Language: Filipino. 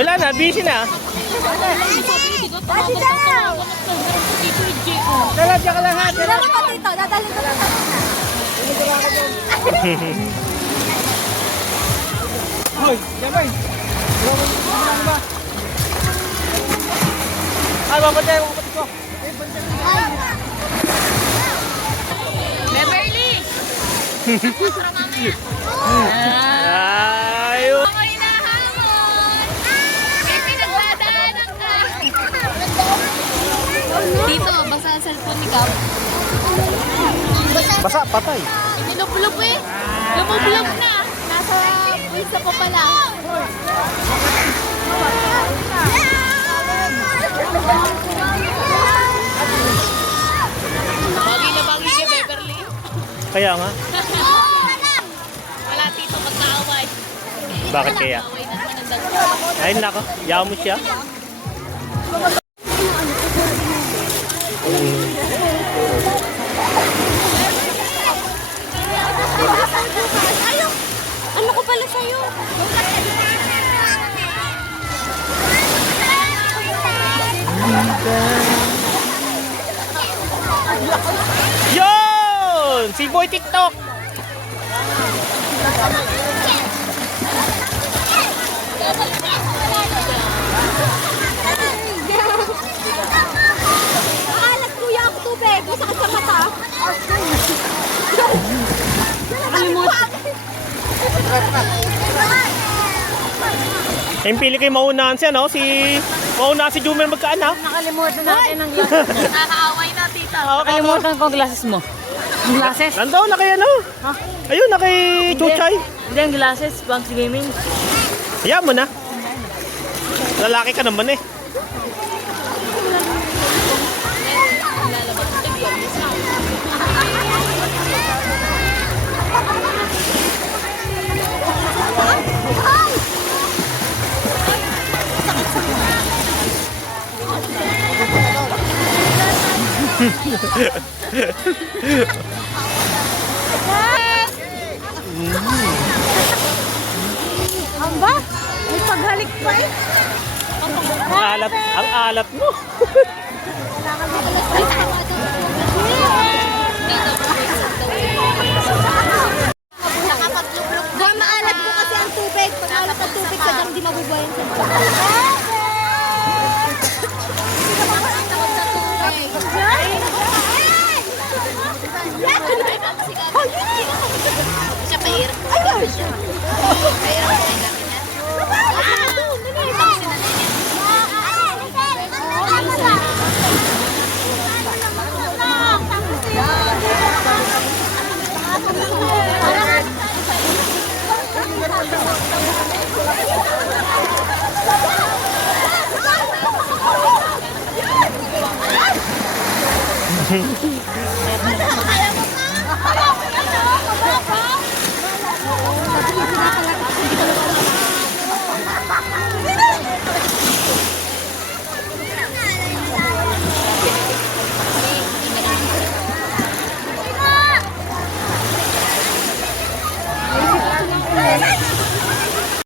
Wala na, busy na. Dala, diyan ka lang ha. Dala mo pa dito, dadalhin ko lang. Hoy, yamay. Ano ba? Ay, mapatay ko. Beverly! Ayun. Ako hinahamon! May pinagdadaanan ka! Dito, basa ang cellphone ni Gab. Basa, patay. Nilublog eh. Lumublog na. Nasa bulsa pa pala. Bagi na bagi kay Beverly. Kaya nga. Wala tito magkaaway. Bakit kaya? Away na naman ang dagdag. Ayun nako, yaw mo siya. Ano ko pala sa'yo? Yun! Si Boy TikTok! Akalat kuya ako tubig. Masakit sa mata. Yung pili kayo maunahan siya, no? Maunahan si Jumer magkaanak. Nakalimutan natin ang glasses. Nakakaaway na tita. Nakalimutan ko ang glasses mo. Ang glasses? Nandaw na kay ano? Ha? Ayun, na kay Chuchay. Hindi ang glasses, Banks Gaming. Hayaan mo na. Lalaki ka naman eh. Amba? May paghalik pa eh. Ang alat mo. Kaya maalat po kasi ang tubig. Pag maalat ang tubig, sadyang di mabubuhayan sa mga. Siya pa-air. Ayun! Pa-air ang gamit niya.